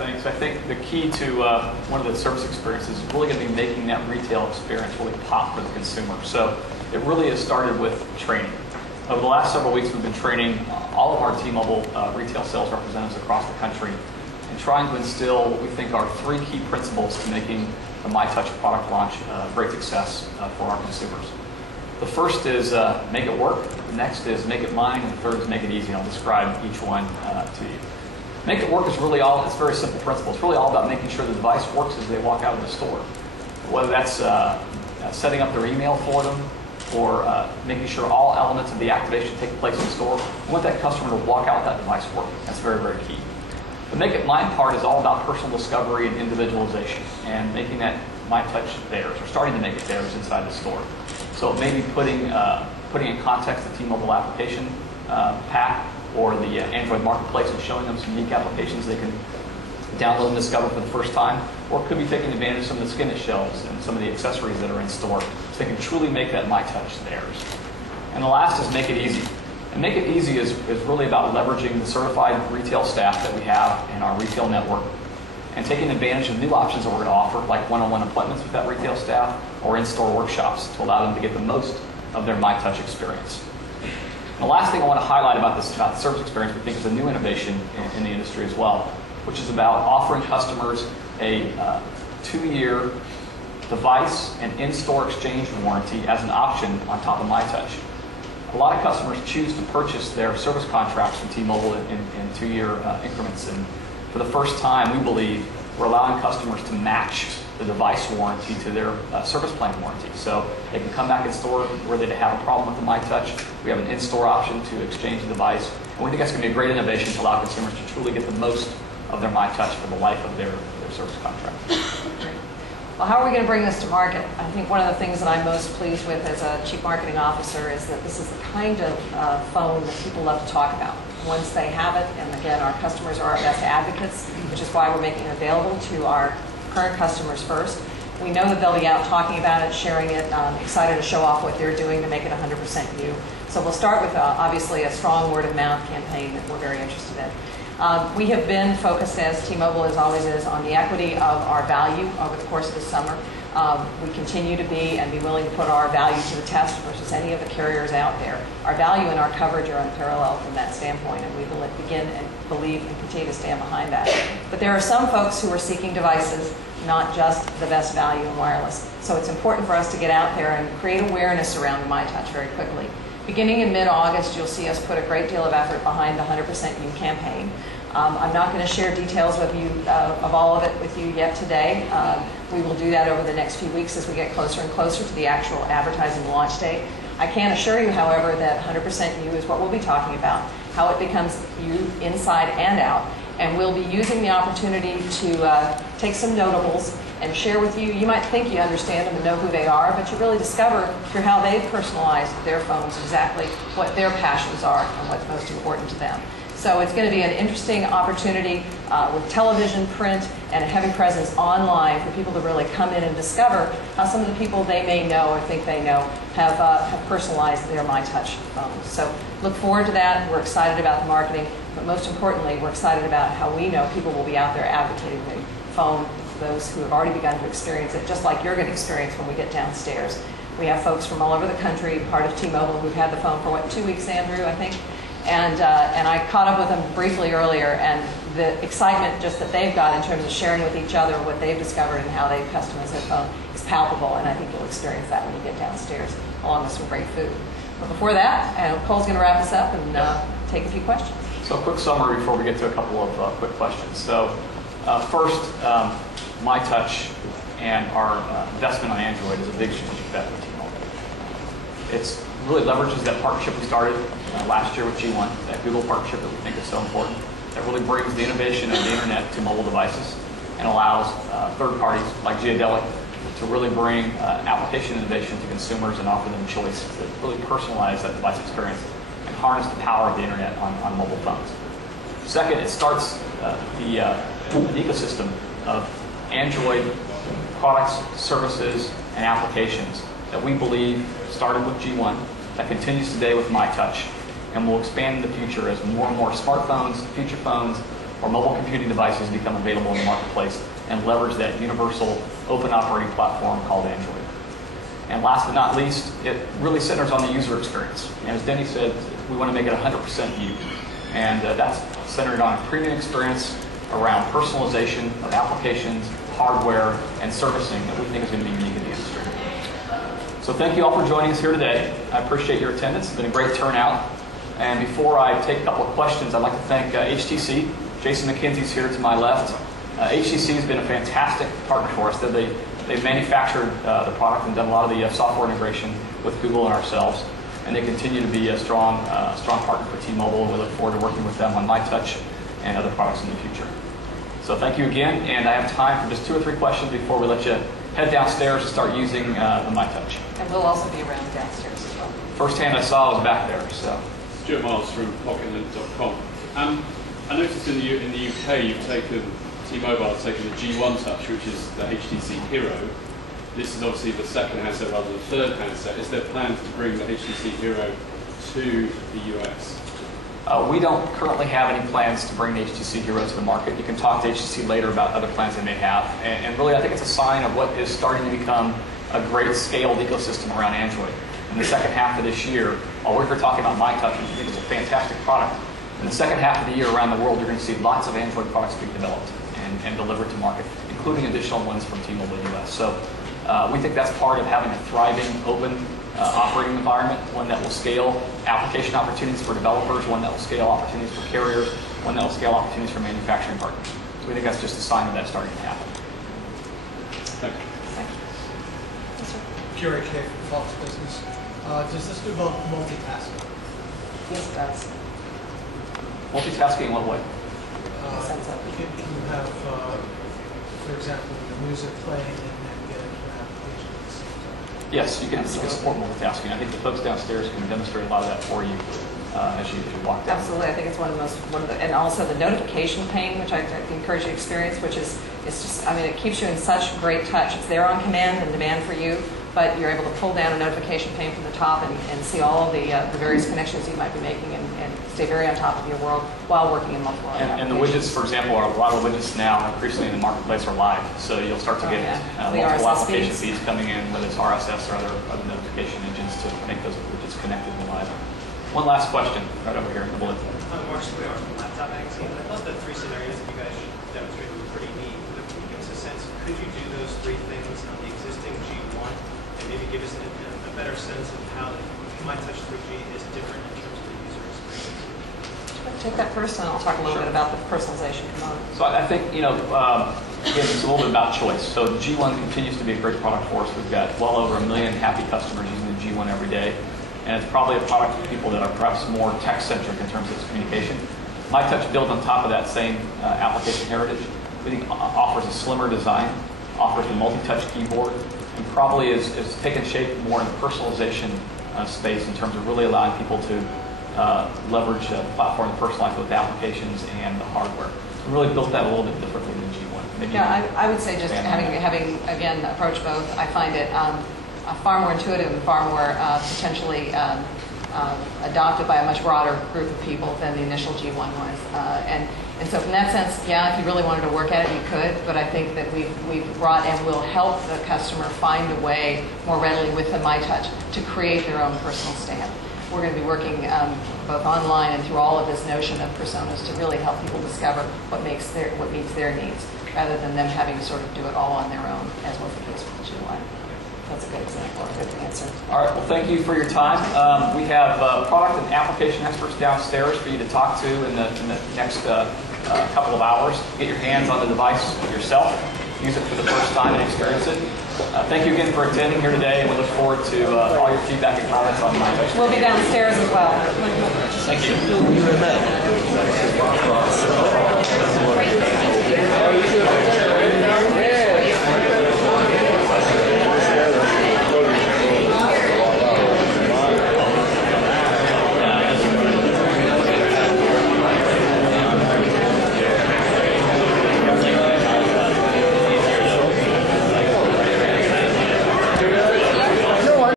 Thanks. I think the key to one of the service experiences is really going to be making that retail experience really pop for the consumer. So it really has started with training. Over the last several weeks, we've been training all of our T-Mobile retail sales representatives across the country and trying to instill what we think are 3 key principles to making the MyTouch product launch a great success for our consumers. The first is make it work. The next is make it mine. And the third is make it easy. I'll describe each one to you. Make it work is really all, it's a very simple principle. It's really all about making sure the device works as they walk out of the store. Whether that's setting up their email for them or making sure all elements of the activation take place in the store. We want that customer to walk out with that device working. That's very, very key. The make it mine part is all about personal discovery and individualization and making that MyTouch theirs or starting to make it theirs inside the store. So maybe putting in context the T-Mobile application pack or the Android marketplace and showing them some unique applications they can download and discover for the first time, or it could be taking advantage of some of the skin shelves and some of the accessories that are in store so they can truly make that MyTouch theirs. And the last is make it easy. And make it easy is really about leveraging the certified retail staff that we have in our retail network and taking advantage of new options that we're going to offer, like one-on-one appointments with that retail staff or in-store workshops to allow them to get the most of their MyTouch experience. And the last thing I want to highlight about the service experience, we think is a new innovation in the industry as well, which is about offering customers a 2-year device and in-store exchange warranty as an option on top of MyTouch. A lot of customers choose to purchase their service contracts from T-Mobile in 2-year increments, and for the first time, we believe, we're allowing customers to match the device warranty to their service plan warranty. So they can come back in store where they have a problem with the MyTouch. We have an in-store option to exchange the device, and we think that's going to be a great innovation to allow consumers to truly get the most of their MyTouch for the life of their service contract. Well, how are we going to bring this to market? I think one of the things that I'm most pleased with as a chief marketing officer is that this is the kind of phone that people love to talk about. Once they have it, and again, our customers are our best advocates, which is why we're making it available to our current customers first. We know that they'll be out talking about it, sharing it, excited to show off what they're doing to make it 100% you. So we'll start with obviously a strong word of mouth campaign that we're very interested in. We have been focused, as T-Mobile as always is, on the equity of our value over the course of the summer. We continue to be and be willing to put our value to the test versus any of the carriers out there. Our value and our coverage are unparalleled from that standpoint, and we will begin and believe and continue to stand behind that. But there are some folks who are seeking devices, not just the best value in wireless. So it's important for us to get out there and create awareness around the MyTouch very quickly. Beginning in mid-August, you'll see us put a great deal of effort behind the 100% You campaign. I'm not going to share details with you of all of it with you yet today. We will do that over the next few weeks as we get closer and closer to the actual advertising launch date. I can assure you, however, that 100% You is what we'll be talking about, how it becomes you inside and out. And we'll be using the opportunity to take some notables and share with you. You might think you understand them and know who they are, but you really discover through how they've personalized their phones exactly what their passions are and what's most important to them. So it's going to be an interesting opportunity with television, print, and a heavy presence online for people to really come in and discover how some of the people they may know or think they know have personalized their MyTouch phones. So look forward to that. We're excited about the marketing, but most importantly, we're excited about how we know people will be out there advocating the phone for those who have already begun to experience it, just like you're going to experience when we get downstairs. We have folks from all over the country, part of T-Mobile, who've had the phone for, what, 2 weeks, Andrew, I think? And I caught up with them briefly earlier, and the excitement just that they've got in terms of sharing with each other what they've discovered and how they've customized their phone is palpable, and I think you'll experience that when you get downstairs, along with some great food. But before that, Cole's going to wrap us up and take a few questions. So a quick summary before we get to a couple of quick questions. So first, MyTouch and our investment on Android is a big strategic bet with T-Mobile. It really leverages that partnership we started last year with G1, that Google partnership that we think is so important, that really brings the innovation of the internet to mobile devices and allows third parties like Geodelic to really bring application innovation to consumers and offer them choice to really personalize that device experience and harness the power of the internet on mobile phones. Second, it starts an ecosystem of Android products, services, and applications that we believe started with G1, that continues today with MyTouch, and will expand in the future as more and more smartphones, feature phones, or mobile computing devices become available in the marketplace and leverage that universal open operating platform called Android. And last but not least, it really centers on the user experience. And as Denny said, we want to make it 100% you. And that's centered on a premium experience around personalization of applications, hardware, and servicing that we think is going to be unique in the industry. So thank you all for joining us here today. I appreciate your attendance. It's been a great turnout. And before I take a couple of questions, I'd like to thank HTC. Jason McKenzie's here to my left. HTC has been a fantastic partner for us. They've manufactured the product and done a lot of the software integration with Google and ourselves. And they continue to be a strong partner for T-Mobile, and we look forward to working with them on MyTouch and other products in the future. So thank you again, and I have time for just 2 or 3 questions before we let you head downstairs and start using the MyTouch. And we'll also be around downstairs as well. First hand I saw was back there. So. Stuart Miles from PocketLint.com. I noticed in the UK T-Mobile has taken the G1 Touch, which is the HTC Hero. This is obviously the second handset rather than the third handset. Is there plans to bring the HTC Hero to the US? We don't currently have any plans to bring the HTC Hero to the market. You can talk to HTC later about other plans they may have. And really, I think it's a sign of what is starting to become a great scaled ecosystem around Android. In the second half of this year, while we're here talking about MyTouch, which I think is a fantastic product, in the second half of the year around the world, you're going to see lots of Android products being developed and delivered to market, including additional ones from T-Mobile US. So we think that's part of having a thriving, open operating environment, one that will scale application opportunities for developers, one that will scale opportunities for carriers, one that will scale opportunities for manufacturing partners. So we think that's just a sign of that starting to happen. Thank you. Yes, sir. Pure K from Fox Business. Does this do multitasking? Yes, it does. Multitasking in what way? Can you have, for example, the music playing and get into an application at the same time? Yes, you can support multitasking. I think the folks downstairs can demonstrate a lot of that for you as you walk down. Absolutely, I think it's one of the, and also the notification pane, which I encourage you to experience, which is, it's just, I mean, it keeps you in such great touch. It's there on command and demand for you, but you're able to pull down a notification pane from the top and see all of the various connections you might be making and stay very on top of your world while working in multiple applications. And the widgets, for example, a lot of widgets now increasingly in the marketplace are live. So you'll start to get multiple application feeds coming in, whether it's RSS or other notification engines to make those widgets connected and live. One last question, right over here in the bullet. Mark Square from Laptop Magazine. I thought the 3 scenarios that you guys demonstrated were pretty neat. But can you give us a sense, could you do those 3 things on the existing G1 and maybe give us a better sense of how MyTouch 3G is different in terms of the user experience? Take that first, and I'll talk a little bit about the personalization component. So I think, again, it's a little bit about choice. So the G1 continues to be a great product for us. We've got well over 1 million happy customers using the G1 every day. And it's probably a product for people that are perhaps more tech-centric in terms of its communication. MyTouch builds on top of that same application heritage. We think offers a slimmer design, offers a multi-touch keyboard, and probably is taken shape more in the personalization space in terms of really allowing people to leverage the platform to personalize both applications and the hardware. We really built that a little bit differently than G1. Maybe I would say just having again approached both, I find it far more intuitive and far more potentially adopted by a much broader group of people than the initial G1 was. And so from that sense, yeah, if you really wanted to work at it, you could, but I think that we've brought and will help the customer find a way more readily with the MyTouch to create their own personal stamp. We're going to be working both online and through all of this notion of personas to really help people discover what meets their needs, rather than them having to sort of do it all on their own, as was the case with the G1. That's a good example, a good answer. All right, well, thank you for your time. We have product and application experts downstairs for you to talk to in the next couple of hours. Get your hands on the device yourself, use it for the first time and experience it. Thank you again for attending here today, and we look forward to all your feedback and comments on MyTouch. We'll be downstairs as well. Thank you.